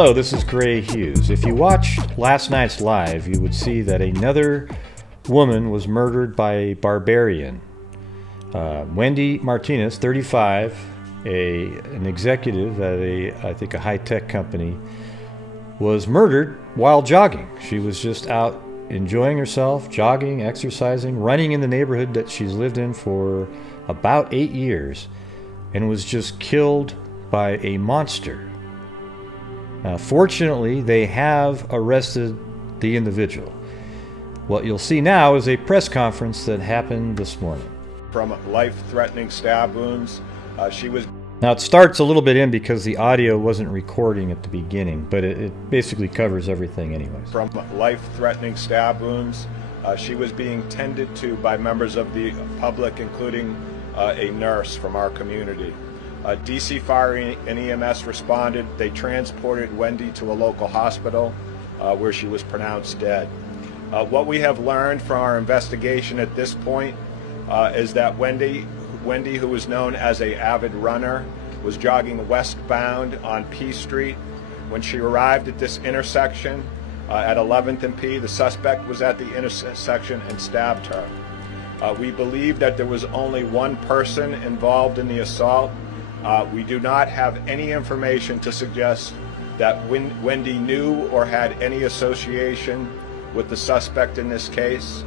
Hello, this is Gray Hughes. If you watched last night's live, you would see that another woman was murdered by a barbarian. Wendy Martinez, 35, an executive at I think a high-tech company, was murdered while jogging. She was just out enjoying herself, jogging, exercising, running in the neighborhood that she's lived in for about 8 years, and was just killed by a monster. Fortunately, they have arrested the individual. What you'll see now is a press conference that happened this morning. From life-threatening stab wounds, Now it starts a little bit in because the audio wasn't recording at the beginning, but it basically covers everything anyways. From life-threatening stab wounds, she was being tended to by members of the public, including a nurse from our community. DC Fire and EMS responded. They transported Wendy to a local hospital where she was pronounced dead. What we have learned from our investigation at this point is that Wendy, who was known as an avid runner, was jogging westbound on P Street. When she arrived at this intersection at 11th and P, the suspect was at the intersection and stabbed her. We believe that there was only one person involved in the assault. We do not have any information to suggest that Wendy knew or had any association with the suspect in this case.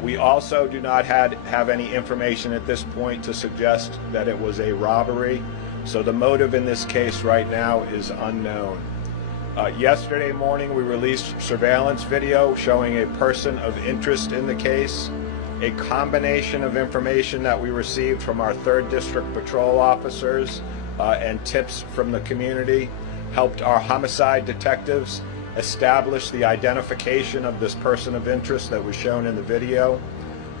We also do not have any information at this point to suggest that it was a robbery. So the motive in this case right now is unknown. Yesterday morning we released surveillance video showing a person of interest in the case. A combination of information that we received from our 3rd District Patrol officers and tips from the community helped our homicide detectives establish the identification of this person of interest that was shown in the video.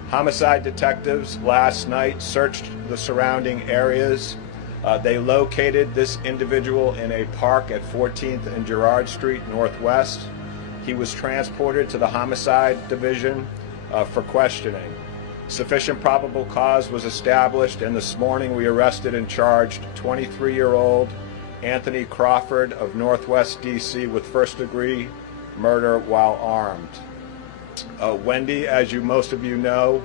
Homicide detectives last night searched the surrounding areas. They located this individual in a park at 14th and Girard Street Northwest. He was transported to the Homicide Division for questioning. Sufficient probable cause was established, and this morning we arrested and charged 23-year-old Anthony Crawford of Northwest DC with first-degree murder while armed. Wendy, as most of you know,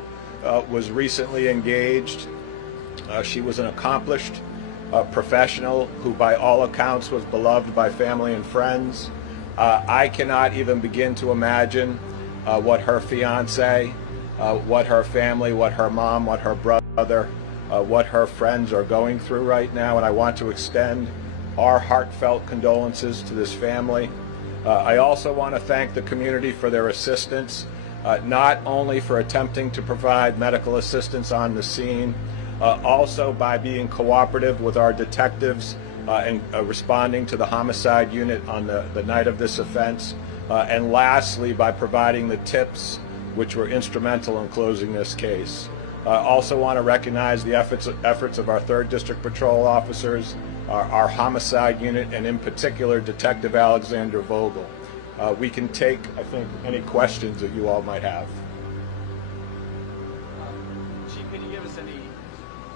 was recently engaged. She was an accomplished professional who by all accounts was beloved by family and friends. I cannot even begin to imagine what her fiance, what her family, what her mom, what her brother, what her friends are going through right now, and I want to extend our heartfelt condolences to this family. I also want to thank the community for their assistance, not only for attempting to provide medical assistance on the scene, also by being cooperative with our detectives and responding to the homicide unit on the night of this offense, and lastly by providing the tips which were instrumental in closing this case. I also want to recognize the efforts of our 3rd District Patrol officers, our homicide unit, and in particular Detective Alexander Vogel. We can take, I think, any questions that you all might have. Chief, can you give us any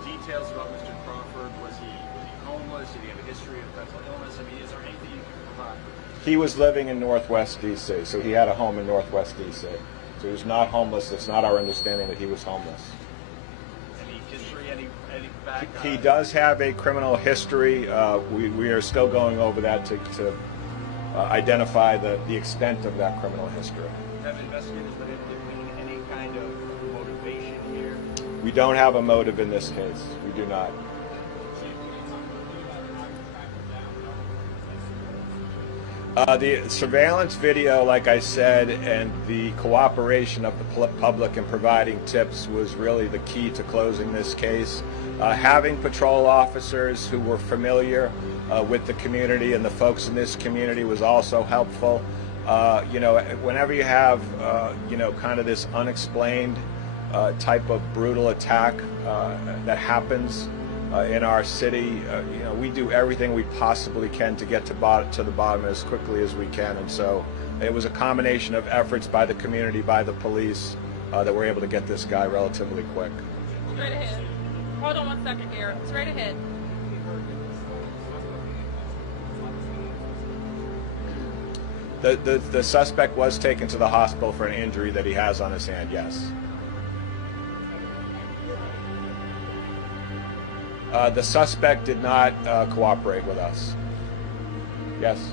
details about Mr. Crawford? Was he homeless? Did he have a history of mental illness? I mean, is there anything you can provide? He was living in Northwest DC, so he had a home in Northwest DC. So he was not homeless. It's not our understanding that he was homeless. Any history, any background? He does have a criminal history. We are still going over that to identify the extent of that criminal history. Have investigators been able to glean any kind of motivation here? We don't have a motive in this case. We do not. The surveillance video, like I said, and the cooperation of the public in providing tips was really the key to closing this case. Having patrol officers who were familiar with the community and the folks in this community was also helpful. You know, whenever you have, you know, kind of this unexplained type of brutal attack that happens in our city, you know, we do everything we possibly can to get to the bottom as quickly as we can. And so it was a combination of efforts by the community, by the police, that we're able to get this guy relatively quick. Straight ahead. Hold on one second here. Straight ahead. The suspect was taken to the hospital for an injury that he has on his hand, yes. The suspect did not cooperate with us. Yes.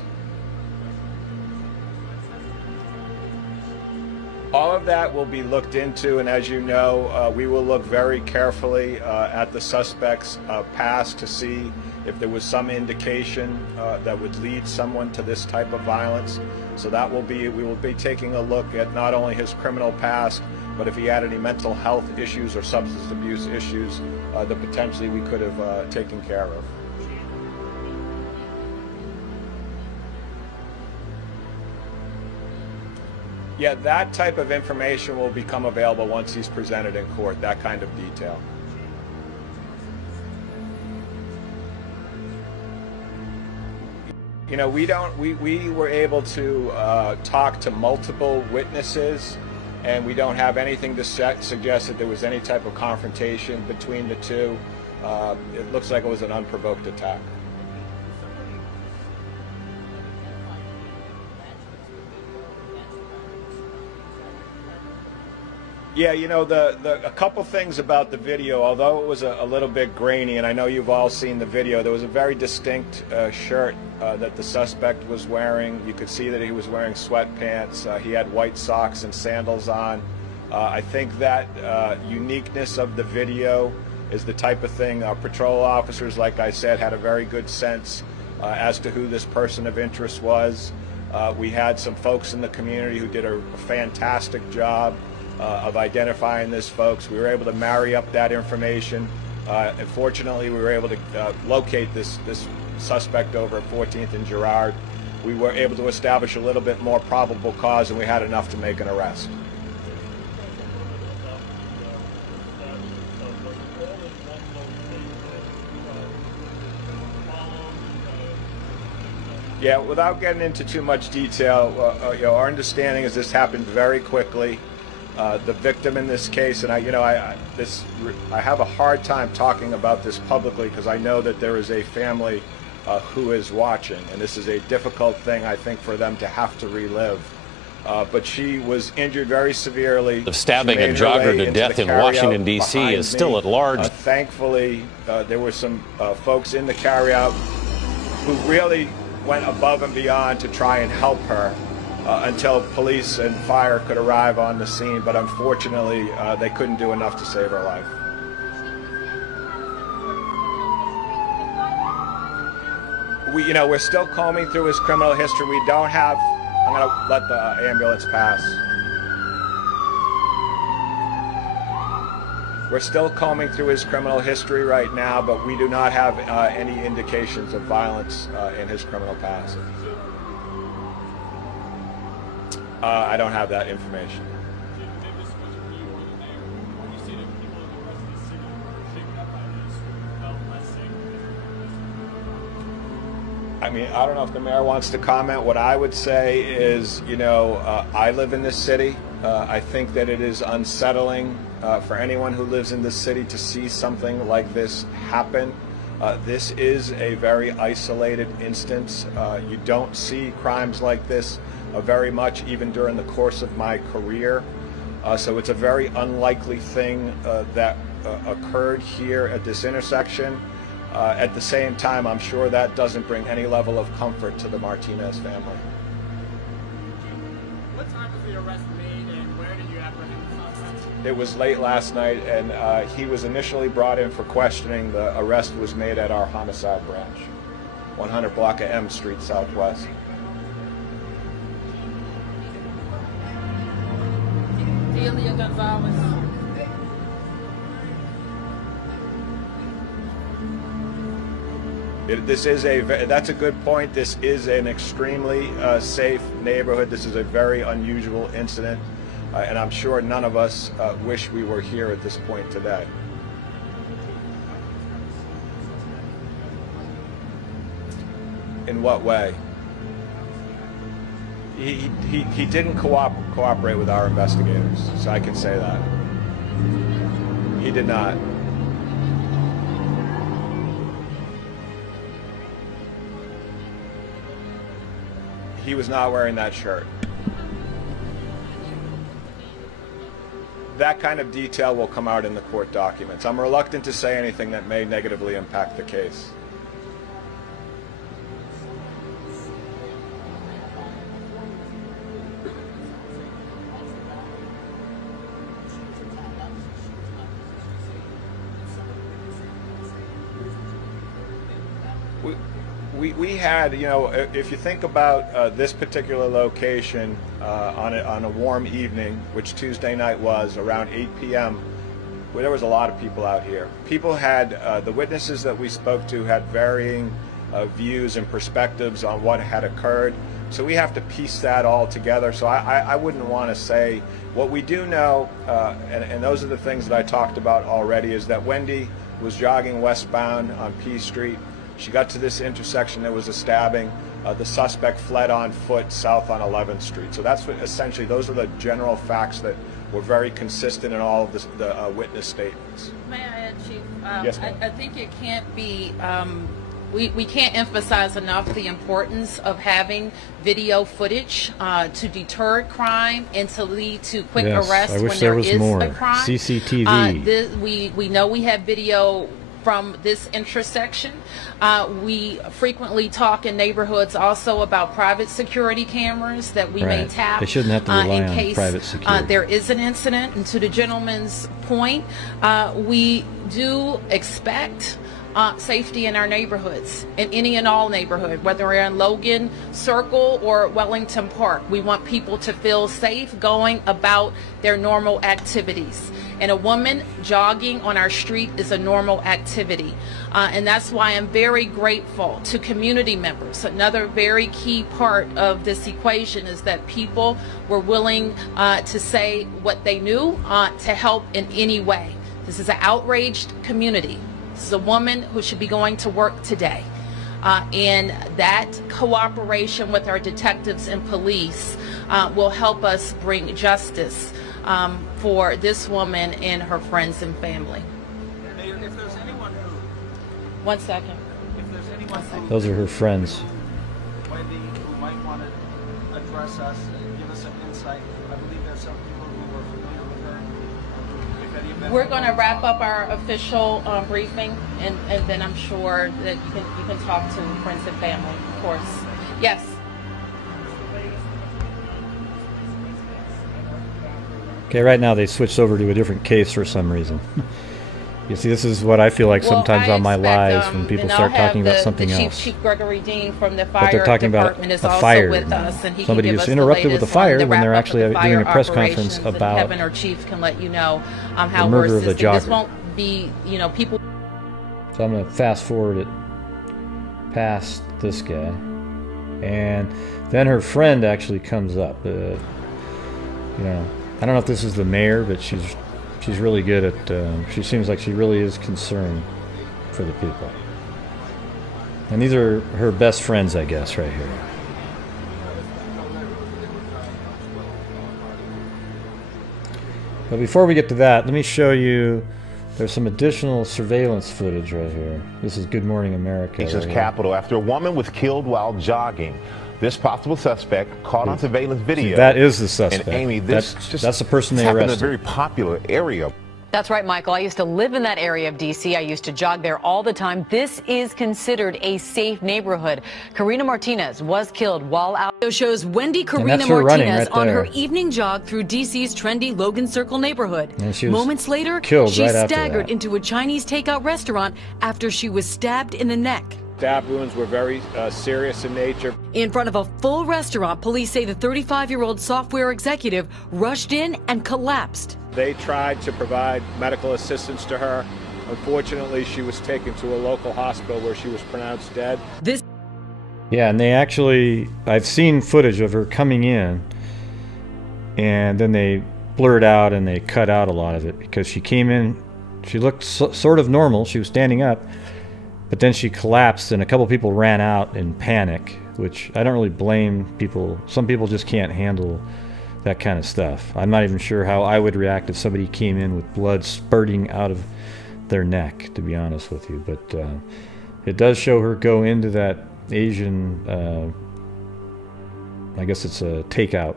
All of that will be looked into, and as you know, we will look very carefully at the suspect's past to see if there was some indication that would lead someone to this type of violence. So that will be, we will be taking a look at not only his criminal past, but if he had any mental health issues or substance abuse issues that potentially we could have taken care of. Yeah, that type of information will become available once he's presented in court, that kind of detail. You know, we were able to talk to multiple witnesses, and we don't have anything to suggest that there was any type of confrontation between the two. It looks like it was an unprovoked attack. Yeah, you know, a couple things about the video, although it was a little bit grainy, and I know you've all seen the video, there was a very distinct shirt that the suspect was wearing. You could see that he was wearing sweatpants. He had white socks and sandals on. I think that uniqueness of the video is the type of thing patrol officers, like I said, had a very good sense as to who this person of interest was. We had some folks in the community who did a fantastic job of identifying this folks. We were able to marry up that information. And fortunately, we were able to locate this suspect over at 14th and Girard. We were able to establish a little bit more probable cause, and we had enough to make an arrest. Yeah, without getting into too much detail, you know, our understanding is this happened very quickly. The victim in this case, and I have a hard time talking about this publicly because I know that there is a family who is watching, and this is a difficult thing, I think, for them to have to relive. But she was injured very severely. The stabbing a jogger to death in Washington, D.C. is still at large. Thankfully, there were some folks in the carryout who really went above and beyond to try and help her. Until police and fire could arrive on the scene, but unfortunately they couldn't do enough to save her life. We're still combing through his criminal history. We don't have, I'm going to let the ambulance pass. We're still combing through his criminal history right now, but we do not have any indications of violence in his criminal past. I don't have that information. I mean, I don't know if the mayor wants to comment. What I would say is, I live in this city. I think that it is unsettling for anyone who lives in this city to see something like this happen. This is a very isolated instance. You don't see crimes like this very much even during the course of my career. So it's a very unlikely thing that occurred here at this intersection. At the same time, I'm sure that doesn't bring any level of comfort to the Martinez family. What time was the arrest made, and where did you apprehend the suspect? It was late last night, and he was initially brought in for questioning. The arrest was made at our homicide branch, 100 block of M Street Southwest. Delia Gonzalez. That's a good point. This is an extremely safe neighborhood. This is a very unusual incident, and I'm sure none of us wish we were here at this point today. In what way? He didn't cooperate with our investigators, so I can say that. He did not. he was not wearing that shirt. That kind of detail will come out in the court documents. I'm reluctant to say anything that may negatively impact the case. We had, you know, if you think about this particular location on a warm evening, which Tuesday night was around 8 p.m., there was a lot of people out here. People had, the witnesses that we spoke to had varying views and perspectives on what had occurred. So we have to piece that all together. So I wouldn't want to say. What we do know, and those are the things that I talked about already, is that Wendy was jogging westbound on P Street. She got to this intersection, there was a stabbing. The suspect fled on foot south on 11th Street. So that's what, essentially, those are the general facts that were very consistent in all of the witness statements. May I add, Chief? Yes, ma'am. I think it can't be, we can't emphasize enough the importance of having video footage to deter crime and to lead to quick arrest when there is a crime. CCTV. We know we have video from this intersection. We frequently talk in neighborhoods also about private security cameras that we may tap. They shouldn't have to rely in on case private security. there is an incident. And to the gentleman's point, we do expect safety in our neighborhoods, in any and all neighborhood, whether we're in Logan Circle or Wellington Park. We want people to feel safe going about their normal activities. And a woman jogging on our street is a normal activity. And that's why I'm very grateful to community members. Another very key part of this equation is that people were willing to say what they knew to help in any way. This is an outraged community. This is a woman who should be going to work today. And that cooperation with our detectives and police will help us bring justice for this woman and her friends and family. Mayor, if there's anyone who... One second. If there's anyone who... Those are her friends. Wendy, who might want to address us and give us some insight. I believe there's some people who are familiar with her. If any of them... We're going to wrap up our official briefing, and then I'm sure that you can talk to friends and family, of course. Yes. Okay, right now they switched over to a different case for some reason. You see, this is what I feel like sometimes on my lives when people start talking about something else. Chief Gregory Dean from the fire but they're talking about department is a also fire with now. us, and he Somebody can give was us interrupted the with a latest fire on the when they're wrap-up actually of the doing a fire press conference operations, and about Kevin, our chief, can let you know how the we're murder of a assisting. This jogger. won't be, you know, people. So I'm going to fast forward it past this guy, and then her friend actually comes up. You know, I don't know if this is the mayor, but she's really good at. She seems like she really is concerned for the people. And these are her best friends, I guess, right here. But before we get to that, let me show you. There's some additional surveillance footage right here. This is Good Morning America. Texas Capitol after a woman was killed while jogging. This possible suspect caught on surveillance video. That is the suspect. And Amy, that's the person they arrested. arrested. In a very popular area. That's right, Michael. I used to live in that area of D.C. I used to jog there all the time. This is considered a safe neighborhood. Karina Martinez was killed while out. It shows Wendy Karina Martinez on her evening jog through D.C.'s trendy Logan Circle neighborhood. Moments later, she staggered into a Chinese takeout restaurant after she was stabbed in the neck. Stab wounds were very serious in nature. In front of a full restaurant, police say the 35-year-old software executive rushed in and collapsed. They tried to provide medical assistance to her. Unfortunately, she was taken to a local hospital where she was pronounced dead. Yeah, and they actually, I've seen footage of her coming in, and then they blurred out and they cut out a lot of it because she came in, she looked sort of normal, she was standing up, but then she collapsed and a couple people ran out in panic, which I don't really blame people. Some people just can't handle that kind of stuff. I'm not even sure how I would react if somebody came in with blood spurting out of their neck, to be honest with you. But it does show her go into that Asian I guess it's a takeout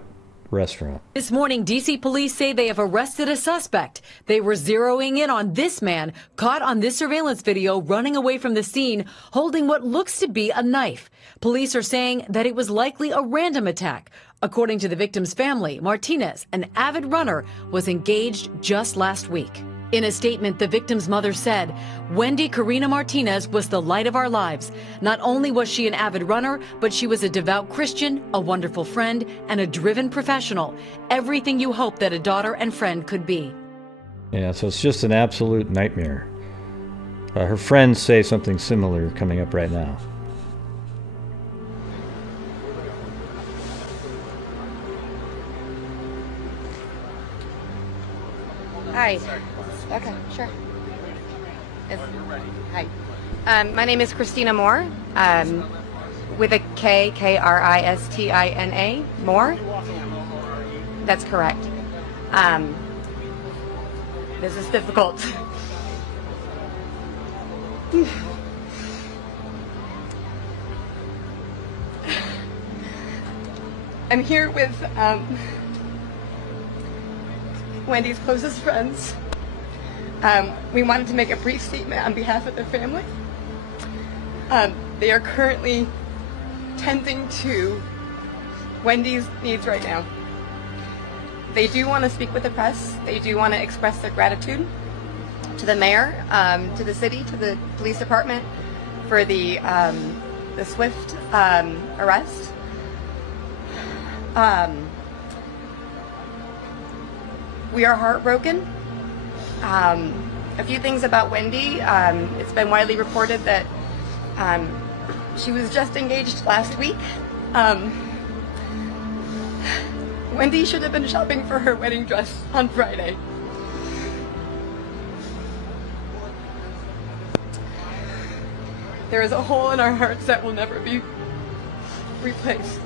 restaurant. This morning, D.C. police say they have arrested a suspect. They were zeroing in on this man caught on this surveillance video running away from the scene holding what looks to be a knife. Police are saying that it was likely a random attack. According to the victim's family, Martinez, an avid runner, was engaged just last week. In a statement, the victim's mother said, Wendy Karina Martinez was the light of our lives. Not only was she an avid runner, but she was a devout Christian, a wonderful friend, and a driven professional. Everything you hope that a daughter and friend could be. Yeah, so it's just an absolute nightmare. Her friends say something similar coming up right now. Hi. Okay, sure. Hi. My name is Christina Moore, with a K, K-R-I-S-T-I-N-A, Moore. That's correct. This is difficult. I'm here with Wendy's closest friends. We wanted to make a brief statement on behalf of the family. They are currently tending to Wendy's needs right now. They do want to speak with the press. They do want to express their gratitude to the mayor, to the city, to the police department for the swift arrest. We are heartbroken. A few things about Wendy. It's been widely reported that she was just engaged last week. Wendy should have been shopping for her wedding dress on Friday. There is a hole in our hearts that will never be replaced.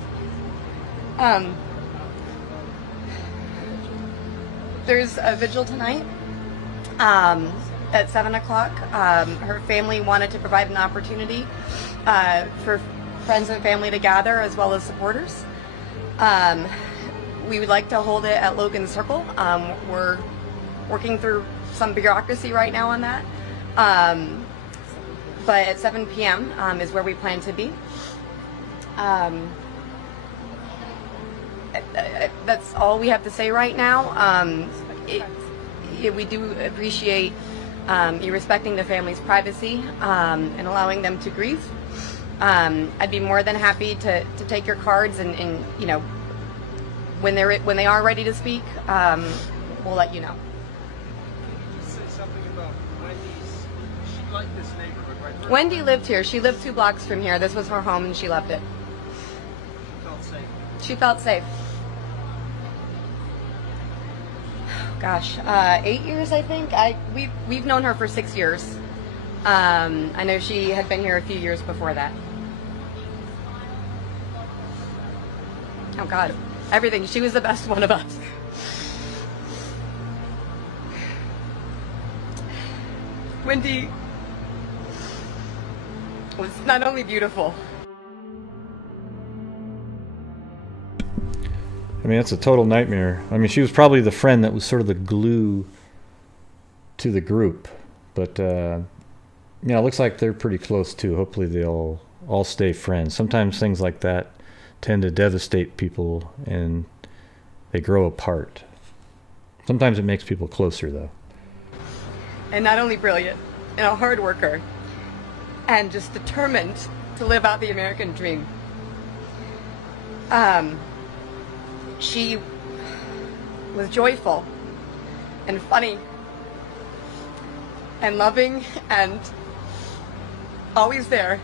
There's a vigil tonight at 7 o'clock. Her family wanted to provide an opportunity for friends and family to gather as well as supporters. We would like to hold it at Logan Circle. We're working through some bureaucracy right now on that. But at 7 p.m. Is where we plan to be. That's all we have to say right now. We do appreciate you respecting the family's privacy and allowing them to grieve. I'd be more than happy to take your cards and you know, when they are ready to speak, we'll let you know. Just say something about Wendy's. She liked this neighborhood, right? Wendy lived here. She lived 2 blocks from here. This was her home, and she loved it. She felt safe. She felt safe. Gosh, 8 years, I think. We've known her for 6 years. I know she had been here a few years before that. Oh God, everything. She was the best one of us. Wendy was not only beautiful. I mean, it's a total nightmare. I mean, she was probably the friend that was sort of the glue to the group. But, yeah, it looks like they're pretty close, too. Hopefully they'll all stay friends. Sometimes things like that tend to devastate people, and they grow apart. Sometimes it makes people closer, though. And not only brilliant, and a hard worker, and just determined to live out the American dream. She was joyful and funny and loving and always there.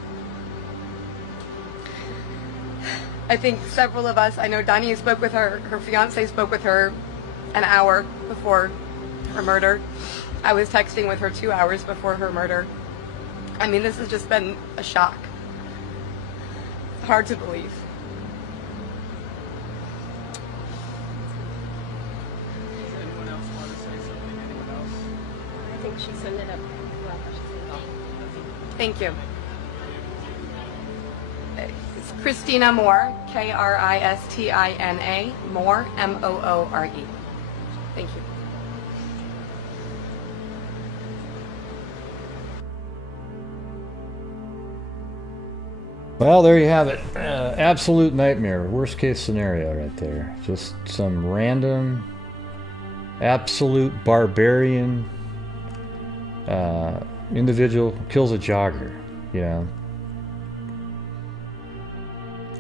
I think several of us, I know Donnie spoke with her fiance spoke with her an hour before her murder. I was texting with her 2 hours before her murder. I mean, this has just been a shock. Hard to believe. She sent it up. Thank you. It's Christina Moore, Kristina, Moore, Moore. Thank you. Well, there you have it. Absolute nightmare. Worst case scenario right there. Just some random, absolute barbarian individual kills a jogger, you know.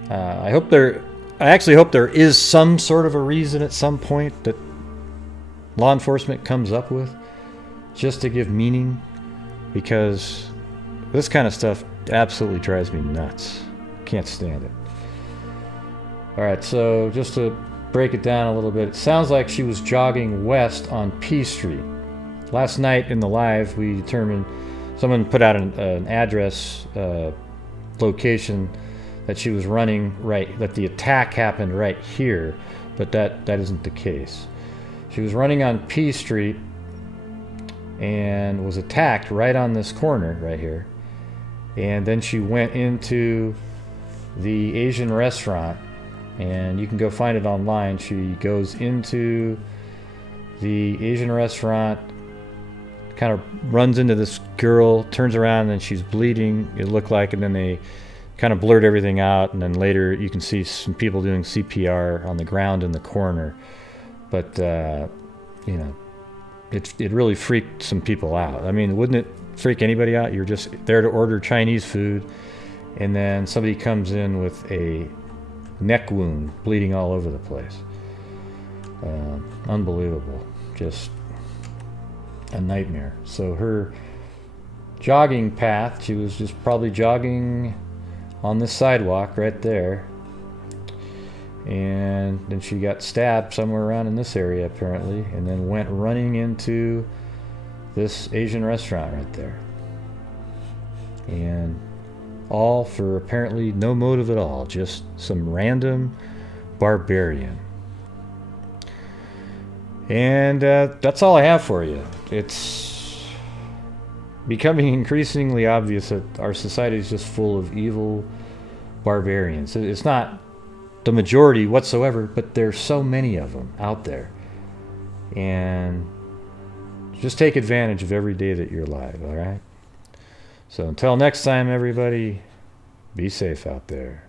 I actually hope there is some sort of a reason at some point that law enforcement comes up with just to give meaning, because this kind of stuff absolutely drives me nuts. Can't stand it. Alright, so just to break it down a little bit, it sounds like she was jogging west on P Street. Last night in the live, we determined, someone put out an address, location, that she was running right, that the attack happened right here, but that isn't the case. She was running on P Street and was attacked right on this corner right here. And then she went into the Asian restaurant, and you can go find it online. She goes into the Asian restaurant, kind of runs into this girl, turns around, and she's bleeding, it looked like, and then they kind of blurred everything out, and then later you can see some people doing CPR on the ground in the corner. But you know, it really freaked some people out. I mean, wouldn't it freak anybody out? You're just there to order Chinese food, and then somebody comes in with a neck wound, bleeding all over the place. Unbelievable. Just a nightmare. So her jogging path, she was just probably jogging on this sidewalk right there, and then she got stabbed somewhere around in this area apparently, and then went running into this Asian restaurant right there, and all for apparently no motive at all, just some random barbarian. And that's all I have for you. It's becoming increasingly obvious that our society is just full of evil barbarians. It's not the majority whatsoever, but there's so many of them out there, and just take advantage of every day that you're alive. All right, so until next time, everybody, be safe out there.